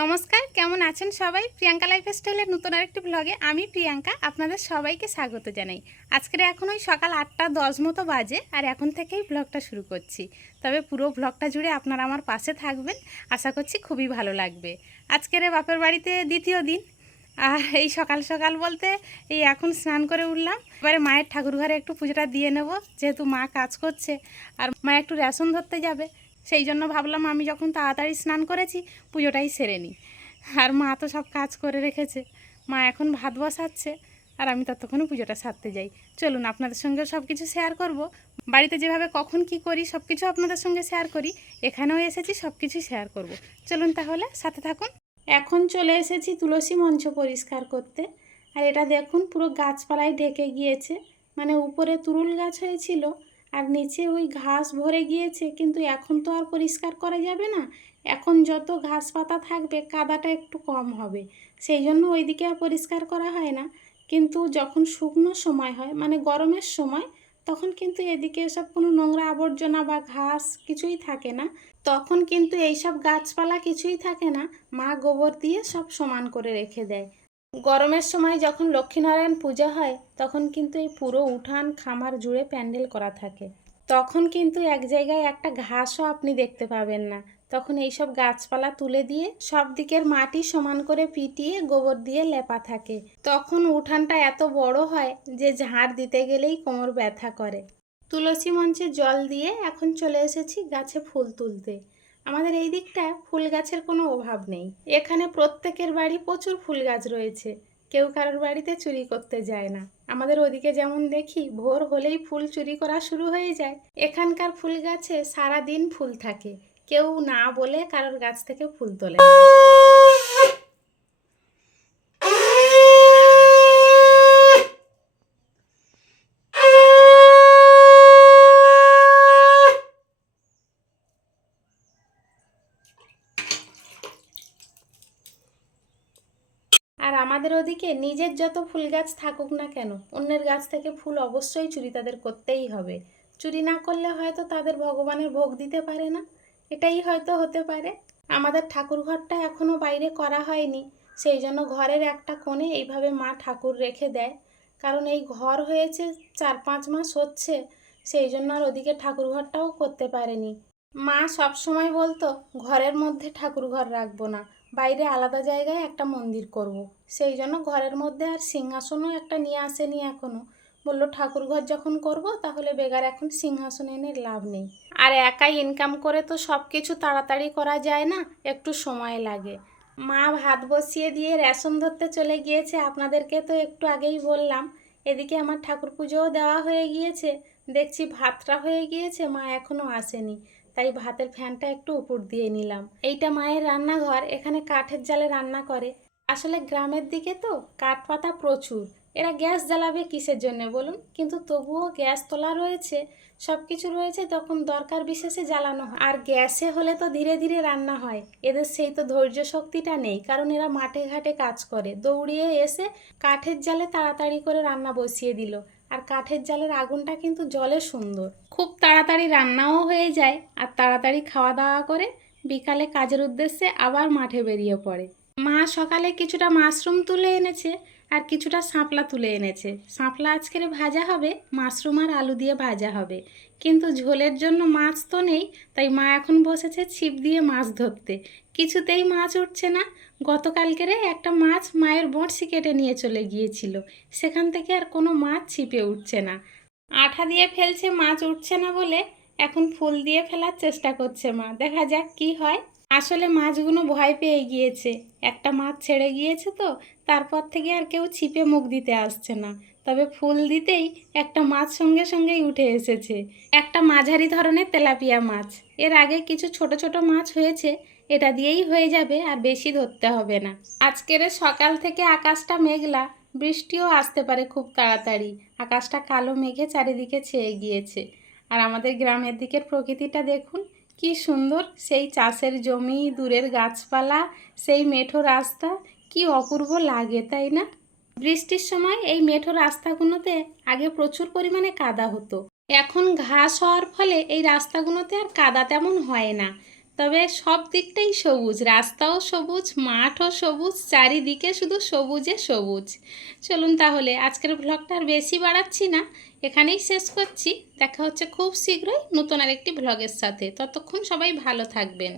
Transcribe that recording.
নমস্কার, কেমন আছেন সবাই? প্রিয়াঙ্কা লাইফ স্টাইলের নতুন আরেকটি ব্লগে আমি প্রিয়াঙ্কা আপনাদের সবাইকে স্বাগত জানাই। আজকের এখন ওই সকাল আটটা দশ মতো বাজে আর এখন থেকেই ব্লগটা শুরু করছি। তবে পুরো ব্লগটা জুড়ে আপনারা আমার পাশে থাকবেন, আশা করছি খুবই ভালো লাগবে। আজকের বাপের বাড়িতে দ্বিতীয় দিন। আর এই সকাল সকাল বলতে এই এখন স্নান করে উঠলাম। এবারে মায়ের ঠাকুর ঘরে একটু পুজোটা দিয়ে নেব, যেহেতু মা কাজ করছে। আর মা একটু রেশন ধরতে যাবে। সেই জন্য ভাবলাম আমি যখন তাড়াতাড়ি স্নান করেছি, পুজোটাই সেরে নিই। আর মা তো সব কাজ করে রেখেছে। মা এখন ভাত বসাচ্ছে আর আমি ততক্ষণে পুজোটা সারতে যাই। চলুন, আপনাদের সঙ্গেও সব কিছু শেয়ার করব। বাড়িতে যেভাবে কখন কি করি সব কিছু আপনাদের সঙ্গে শেয়ার করি। এখানেও এসেছি সব কিছু শেয়ার করব। চলুন তাহলে, সাথে থাকুন। এখন চলে এসেছি তুলসী মঞ্চ পরিষ্কার করতে। আর এটা দেখুন, পুরো গাছপালায় ঢেকে গিয়েছে। মানে উপরে তুরুল গাছ হয়েছিল। আর নিচে ওই ঘাস ভরে গিয়েছে, কিন্তু এখন তো আর পরিষ্কার করা যাবে না। এখন যত ঘাস পাতা থাকবে, কাদাটা একটু কম হবে। সেই জন্য ওইদিকে আর পরিষ্কার করা হয় না। কিন্তু যখন শুকনো সময় হয় মানে গরমের সময়, তখন কিন্তু এদিকে এসব কোনো নোংরা আবর্জনা বা ঘাস কিছুই থাকে না। তখন কিন্তু এইসব গাছপালা কিছুই থাকে না। মা গোবর দিয়ে সব সমান করে রেখে দেয়। গরমের সময় যখন লক্ষ্মীনারায়ণ পূজা হয়, তখন কিন্তু এই পুরো উঠান, খামার জুড়ে প্যান্ডেল করা থাকে। তখন কিন্তু এক জায়গায় একটা ঘাসও আপনি দেখতে পাবেন না। তখন এইসব গাছপালা তুলে দিয়ে সব দিকের মাটি সমান করে পিটিয়ে গোবর দিয়ে লেপা থাকে। তখন উঠানটা এত বড় হয় যে ঝাড় দিতে গেলেই কোমর ব্যথা করে। তুলসী মঞ্চে জল দিয়ে এখন চলে এসেছি গাছে ফুল তুলতে। আমাদের এই দিকটা ফুল গাছের কোনো অভাব নেই। এখানে প্রত্যেকের বাড়ি প্রচুর ফুল গাছ রয়েছে। কেউ কারোর বাড়িতে চুরি করতে যায় না। আমাদের ওদিকে যেমন দেখি, ভোর হলেই ফুল চুরি করা শুরু হয়ে যায়। এখানকার ফুল গাছে সারা দিন ফুল থাকে। কেউ না বলে কারোর গাছ থেকে ফুল তোলে আর আমাদের ওদিকে নিজের যত ফুল গাছ থাকুক না কেন, অন্যের গাছ থেকে ফুল অবশ্যই চুরি তাদের করতেই হবে। চুরি না করলে হয়তো তাদের ভগবানের ভোগ দিতে পারে না। এটাই হয়তো হতে পারে। আমাদের ঠাকুর ঘরটা এখনও বাইরে করা হয়নি। সেই জন্য ঘরের একটা কোণে এইভাবে মা ঠাকুর রেখে দেয়। কারণ এই ঘর হয়েছে চার পাঁচ মাস হচ্ছে। সেই জন্য আর ওদিকে ঠাকুর ঘরটাও করতে পারেনি। মা সব সময় বলতো, ঘরের মধ্যে ঠাকুর ঘর রাখব না। বাইরে আলাদা জায়গায় একটা মন্দির করব। সেই জন্য ঘরের মধ্যে আর সিংহাসনও একটা নিয়ে আসেনি এখনও বলল, ঠাকুর ঘর যখন করব, তাহলে বেগার এখন সিংহাসন এনে লাভ নেই। আর একাই ইনকাম করে তো সব কিছু তাড়াতাড়ি করা যায় না, একটু সময় লাগে। মা ভাত বসিয়ে দিয়ে রেশন ধরতে চলে গিয়েছে, আপনাদেরকে তো একটু আগেই বললাম। এদিকে আমার ঠাকুর পুজোও দেওয়া হয়ে গিয়েছে, দেখছি ভাতটা হয়ে গিয়েছে, মা এখনও আসেনি। তাই ভাতের ফ্যানটা একটু উপর দিয়ে নিলাম। এইটা মায়ের রান্নাঘর, এখানে কাঠের জালে রান্না করে। আসলে গ্রামের দিকে তো কাঠ পাতা প্রচুর। এরা গ্যাস জ্বালাবে কিসের জন্য বলুন? কিন্তু তবুও গ্যাস তোলা রয়েছে সব কিছু রয়েছে, তখন দরকার বিশেষে জ্বালানো হয়। আর গ্যাসে হলে তো ধীরে ধীরে রান্না হয়। এদের সেই তো ধৈর্য শক্তিটা নেই, কারণ এরা মাঠে ঘাটে কাজ করে। দৌড়িয়ে এসে কাঠের জালে তাড়াতাড়ি করে রান্না বসিয়ে দিল। আর কাঠের জালের আগুনটা কিন্তু জলে সুন্দর। খুব তাড়াতাড়ি রান্নাও হয়ে যায় আর তাড়াতাড়ি খাওয়া দাওয়া করে বিকালে কাজের উদ্দেশ্যে আবার মাঠে বেরিয়ে পড়ে। মা সকালে কিছুটা মাশরুম তুলে এনেছে আর কিছুটা শাঁপলা তুলে এনেছে। শাঁপলা আজকের ভাজা হবে, মাশরুম আর আলু দিয়ে ভাজা হবে। কিন্তু ঝোলের জন্য মাছ তো নেই, তাই মা এখন বসেছে ছিপ দিয়ে মাছ ধরতে। কিছুতেই মাছ উঠছে না। গতকালকেরে একটা মাছ মায়ের বঁড়শি কেটে নিয়ে চলে গিয়েছিল। সেখান থেকে আর কোনো মাছ ছিপে উঠছে না। আঠা দিয়ে ফেলছে মাছ উঠছে না বলে এখন ফুল দিয়ে ফেলার চেষ্টা করছে মা। দেখা যাক কি হয়। আসলে মাছগুলো ভয় পেয়ে গিয়েছে। একটা মাছ ছেড়ে গিয়েছে তো, তারপর থেকে আর কেউ ছিপে মুখ দিতে আসছে না। তবে ফুল দিতেই একটা মাছ সঙ্গে সঙ্গেই উঠে এসেছে। একটা মাঝারি ধরনের তেলাপিয়া মাছ। এর আগে কিছু ছোট ছোট মাছ হয়েছে, এটা দিয়েই হয়ে যাবে আর বেশি ধরতে হবে না। আজকের সকাল থেকে আকাশটা মেঘলা, বৃষ্টিও আসতে পারে খুব তাড়াতাড়ি। আকাশটা কালো মেঘে চারিদিকে ছেয়ে গিয়েছে। আর আমাদের গ্রামের দিকের প্রকৃতিটা দেখুন কি সুন্দর, সেই চাষের জমি, দূরের গাছপালা, সেই মেঠো রাস্তা, কি অপূর্ব লাগে, তাই না? বৃষ্টির সময় এই মেঠো রাস্তাগুলোতে আগে প্রচুর পরিমাণে কাদা হতো। এখন ঘাস হওয়ার ফলে এই রাস্তাগুলোতে আর কাদা তেমন হয় না। তবে সব দিকটাই সবুজ, রাস্তাও সবুজ, মাঠও সবুজ, চারিদিকে শুধু সবুজে সবুজ। চলুন তাহলে, আজকের ভ্লগটা আর বেশি বাড়াচ্ছি না, এখানেই শেষ করছি। দেখা হচ্ছে খুব শীঘ্রই নতুন আরেকটি ভ্লগের সাথে। ততক্ষণ সবাই ভালো থাকবেন।